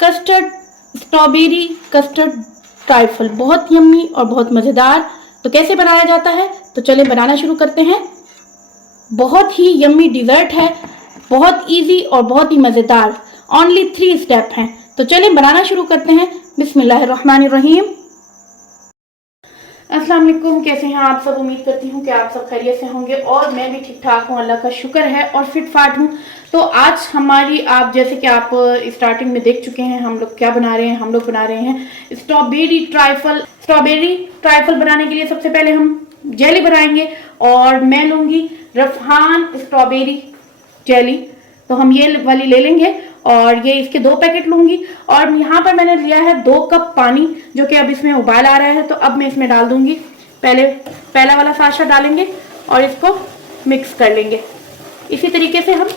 Custard strawberry custard trifle, बहुत yummy और बहुत मज़ेदार। तो कैसे बनाया जाता है, तो चलें बनाना शुरू करते हैं। बहुत ही यम्मी डिज़र्ट है, बहुत इजी और बहुत ही मज़ेदार। ओनली 3 स्टेप हैं। तो चलें बनाना शुरू करते हैं। बिस्मिल्लाहिर्रहमानिर्रहीम। अस्सलाम वालेकुम, कैसे हैं आप सब? उम्मीद करती हूँ कि आप सब खैरियत से होंगे और मैं भी ठीक ठाक हूँ, अल्लाह का शुक्र है, और फिट फाट हूँ। तो आज हमारी, आप जैसे कि आप स्टार्टिंग में देख चुके हैं, हम लोग क्या बना रहे हैं। हम लोग बना रहे हैं स्ट्रॉबेरी ट्राइफल। स्ट्रॉबेरी ट्राइफल बनाने के लिए सबसे पहले हम जेली बनाएंगे और मैं लूँगी रफान स्ट्रॉबेरी जेली। तो हम ये वाली ले लेंगे और ये इसके 2 पैकेट लूंगी। और यहाँ पर मैंने लिया है 2 कप पानी, जो कि अब इसमें उबाल आ रहा है। तो अब मैं इसमें डाल दूंगी, पहला वाला साशा डालेंगे और इसको मिक्स कर लेंगे। इसी तरीके से हम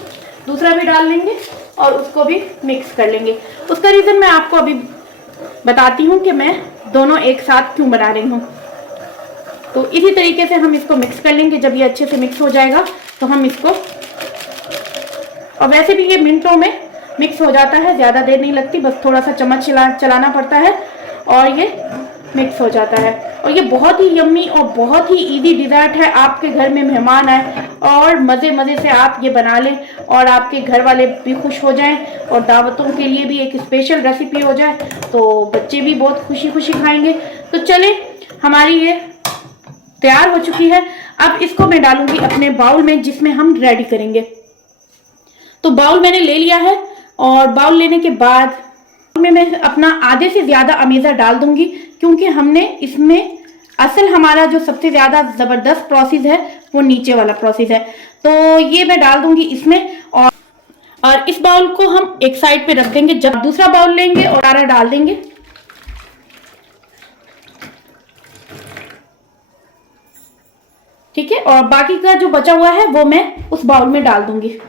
दूसरा भी डाल लेंगे और उसको भी मिक्स कर लेंगे। उसका रीज़न मैं आपको अभी बताती हूँ कि मैं दोनों एक साथ क्यों बना रही हूँ। तो इसी तरीके से हम इसको मिक्स कर लेंगे। जब ये अच्छे से मिक्स हो जाएगा तो हम इसको, और वैसे भी ये मिनटों में मिक्स हो जाता है, ज़्यादा देर नहीं लगती, बस थोड़ा सा चम्मच चलाना पड़ता है और ये मिक्स हो जाता है। और ये बहुत ही यम्मी और बहुत ही इजी डिज़र्ट है। आपके घर में मेहमान आए और मज़े मज़े से आप ये बना लें और आपके घर वाले भी खुश हो जाएं और दावतों के लिए भी एक स्पेशल रेसिपी हो जाए, तो बच्चे भी बहुत खुशी खुशी खाएंगे। तो चलें, हमारी ये तैयार हो चुकी है। अब इसको मैं डालूंगी अपने बाउल में जिसमें हम रेडी करेंगे। तो बाउल मैंने ले लिया है और बाउल लेने के बाद मैं अपना आधे से ज़्यादा अमेज़ा डाल दूंगी, क्योंकि हमने इसमें असल हमारा जो सबसे ज़्यादा ज़बरदस्त प्रोसेस है वो नीचे वाला प्रोसेस है। तो ये मैं डाल दूंगी इसमें और इस बाउल को हम एक साइड पे रख देंगे। जब दूसरा बाउल लेंगे और सारा डाल देंगे। ठीक है, और बाकी का जो बचा हुआ है वो मैं उस बाउल में डाल दूंगी।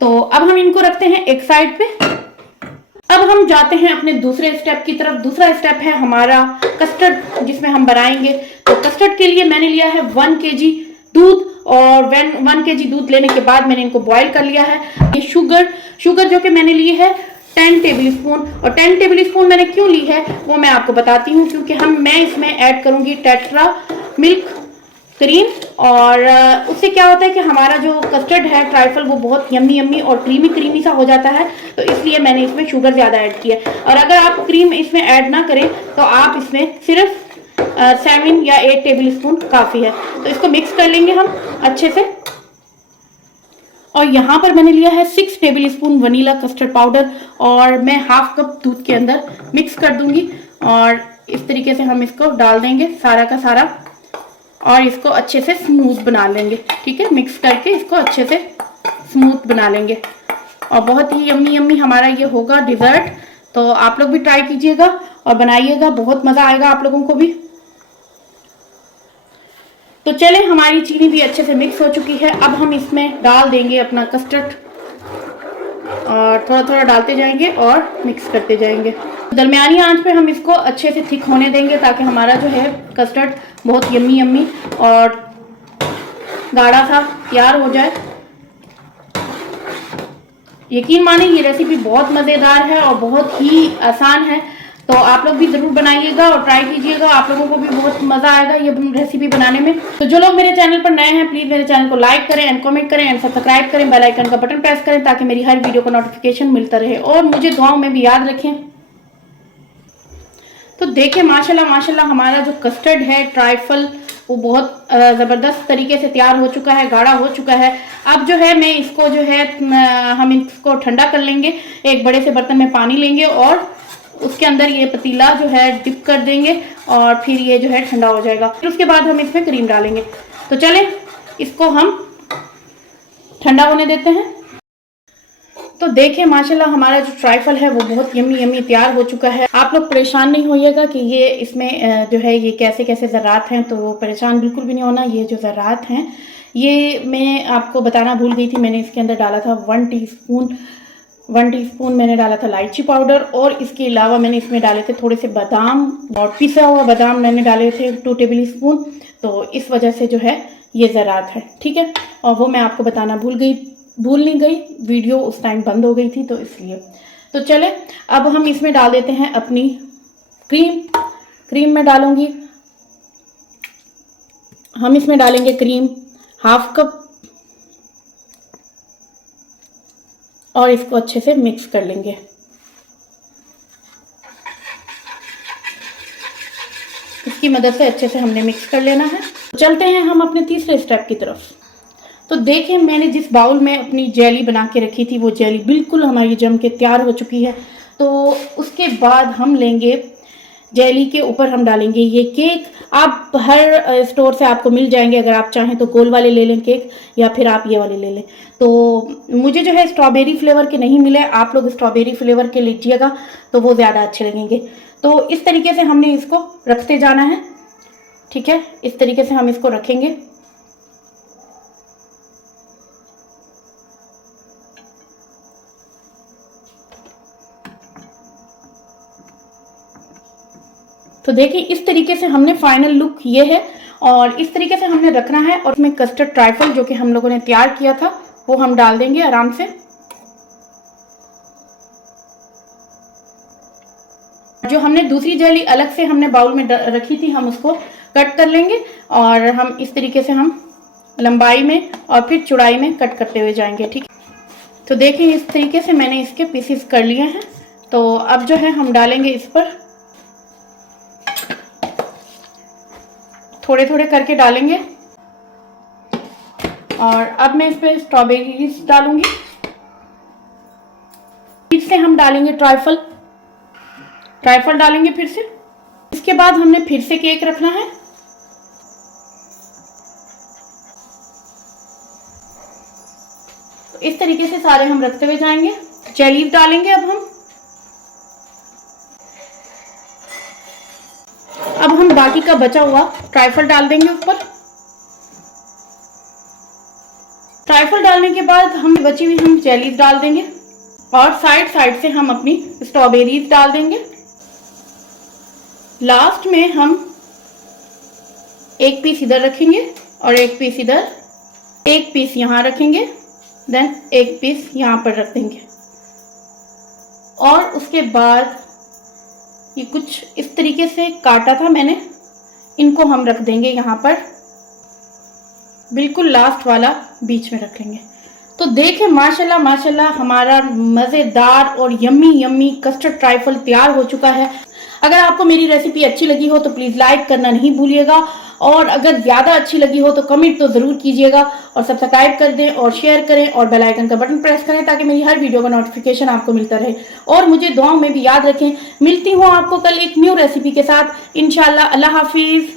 तो अब हम इनको रखते हैं एक साइड पे। अब हम जाते हैं अपने दूसरे स्टेप की तरफ। दूसरा स्टेप है हमारा कस्टर्ड, जिसमें हम बनाएंगे। तो कस्टर्ड के लिए मैंने लिया है 1 kg दूध, और 1 kg दूध लेने के बाद मैंने इनको बॉईल कर लिया है। ये शुगर जो कि मैंने ली है 10 टेबल स्पून। और 10 टेबल स्पून मैंने क्यों ली है वो मैं आपको बताती हूँ, क्योंकि मैं इसमें ऐड करूंगी टेट्रा मिल्क क्रीम। और उससे क्या होता है कि हमारा जो कस्टर्ड है ट्राइफल वो बहुत यम्मी और क्रीमी सा हो जाता है। तो इसलिए मैंने इसमें शुगर ज़्यादा ऐड की है। और अगर आप क्रीम इसमें ऐड ना करें तो आप इसमें सिर्फ 7 या 8 टेबल स्पून काफ़ी है। तो इसको मिक्स कर लेंगे हम अच्छे से। और यहाँ पर मैंने लिया है 6 table spoon vanilla custard powder और मैं ½ कप दूध के अंदर मिक्स कर दूंगी। और इस तरीके से हम इसको डाल देंगे सारा का सारा और इसको अच्छे से स्मूथ बना लेंगे। ठीक है, मिक्स करके इसको अच्छे से स्मूथ बना लेंगे और बहुत ही यम्मी हमारा ये होगा डिज़र्ट। तो आप लोग भी ट्राई कीजिएगा और बनाइएगा, बहुत मज़ा आएगा आप लोगों को भी। तो चलें, हमारी चीनी भी अच्छे से मिक्स हो चुकी है। अब हम इसमें डाल देंगे अपना कस्टर्ड और थोड़ा थोड़ा डालते जाएंगे और मिक्स करते जाएंगे। दरमियानी आंच पे हम इसको अच्छे से थिक होने देंगे ताकि हमारा जो है कस्टर्ड बहुत यम्मी और गाढ़ा सा तैयार हो जाए। यकीन माने ये रेसिपी बहुत मज़ेदार है और बहुत ही आसान है। तो आप लोग भी ज़रूर बनाइएगा और ट्राई कीजिएगा, आप लोगों को भी बहुत मज़ा आएगा ये रेसिपी बनाने में। तो जो लोग मेरे चैनल पर नए हैं, प्लीज़ मेरे चैनल को लाइक करें एंड कमेंट करें एंड सब्सक्राइब करें, बेल आइकन का बटन प्रेस करें ताकि मेरी हर वीडियो को नोटिफिकेशन मिलता रहे, और मुझे दुआओं में भी याद रखें। तो देखिए माशाल्लाह हमारा जो कस्टर्ड है ट्राइफल वो बहुत ज़बरदस्त तरीके से तैयार हो चुका है, गाढ़ा हो चुका है। अब जो है मैं इसको जो है हम इसको ठंडा कर लेंगे। एक बड़े से बर्तन में पानी लेंगे और उसके अंदर ये पतीला जो है डिप कर देंगे और फिर ये जो है ठंडा हो जाएगा। फिर उसके बाद हम इसमें क्रीम डालेंगे। तो चलें, इसको हम ठंडा होने देते हैं। तो देखिए माशाल्लाह हमारा जो ट्राइफल है वो बहुत यम्मी तैयार हो चुका है। आप लोग परेशान नहीं होइएगा कि ये इसमें जो है ये कैसे कैसे ज़रात हैं, तो वो परेशान बिल्कुल भी नहीं होना। ये जो ज़रात हैं ये मैं आपको बताना भूल गई थी। मैंने इसके अंदर डाला था 1 टीस्पून मैंने डाला था इलायची पाउडर, और इसके अलावा मैंने इसमें डाले थे थोड़े से बादाम, और पिसा हुआ बादाम मैंने डाले थे 2 टेबल स्पून। तो इस वजह से जो है ये ज़रात है। ठीक है, और वो मैं आपको बताना भूल नहीं गई, वीडियो उस टाइम बंद हो गई थी तो इसलिए। तो चले अब हम इसमें डाल देते हैं अपनी क्रीम में डालूंगी, हम इसमें डालेंगे क्रीम 1/2 कप और इसको अच्छे से मिक्स कर लेंगे। इसकी मदद से अच्छे से हमने मिक्स कर लेना है। चलते हैं हम अपने तीसरे स्टेप की तरफ। तो देखिए मैंने जिस बाउल में अपनी जेली बना के रखी थी वो जेली बिल्कुल हमारी जम के तैयार हो चुकी है। तो उसके बाद हम लेंगे जेली के ऊपर हम डालेंगे ये केक। आप हर स्टोर से आपको मिल जाएंगे, अगर आप चाहें तो गोल वाले ले लें केक या फिर आप ये वाले ले लें। तो मुझे जो है स्ट्रॉबेरी फ्लेवर के नहीं मिले, आप लोग स्ट्रॉबेरी फ्लेवर के लीजिएगा तो वो ज़्यादा अच्छे लगेंगे। तो इस तरीके से हमने इसको रखते जाना है, ठीक है, इस तरीके से हम इसको रखेंगे। तो देखिए इस तरीके से हमने फाइनल लुक ये है और इस तरीके से हमने रखना है। और इसमें कस्टर्ड ट्राइफल जो कि हम लोगों ने तैयार किया था वो हम डाल देंगे आराम से। जो हमने दूसरी जेली अलग से हमने बाउल में रखी थी हम उसको कट कर लेंगे और हम इस तरीके से हम लंबाई में और फिर चौड़ाई में कट करते हुए जाएंगे, ठीक है। तो देखिए इस तरीके से मैंने इसके पीसेस कर लिए हैं। तो अब जो है हम डालेंगे इस पर, थोड़े थोड़े करके डालेंगे। और अब मैं इस पर स्ट्रॉबेरीज डालूंगी, फिर से हम डालेंगे ट्राइफल डालेंगे फिर से। इसके बाद हमने फिर से केक रखना है। तो इस तरीके से सारे हम रखते हुए जाएंगे। जेलीज डालेंगे अब हम बाकी का बचा हुआ ट्राइफल डाल देंगे ऊपर। ट्राइफल डालने के बाद हम बची हुई हम जेलीज डाल देंगे और साइड से हम अपनी स्ट्रॉबेरीज डाल देंगे। लास्ट में हम एक पीस इधर रखेंगे और एक पीस इधर, एक पीस यहाँ रखेंगे, देन एक पीस यहाँ पर रख देंगे। और उसके बाद ये कुछ इस तरीके से काटा था मैंने, इनको हम रख देंगे यहाँ पर, बिल्कुल लास्ट वाला बीच में रख लेंगे। तो देखें माशाल्लाह माशाल्लाह हमारा मज़ेदार और यम्मी कस्टर्ड ट्राइफल तैयार हो चुका है। अगर आपको मेरी रेसिपी अच्छी लगी हो तो प्लीज़ लाइक करना नहीं भूलिएगा और अगर ज़्यादा अच्छी लगी हो तो कमेंट तो ज़रूर कीजिएगा और सब्सक्राइब कर दें और शेयर करें और बेल आइकन का बटन प्रेस करें ताकि मेरी हर वीडियो का नोटिफिकेशन आपको मिलता रहे। और मुझे दुआओं में भी याद रखें। मिलती हूँ आपको कल एक न्यू रेसिपी के साथ इंशाल्लाह। अल्लाह हाफिज़।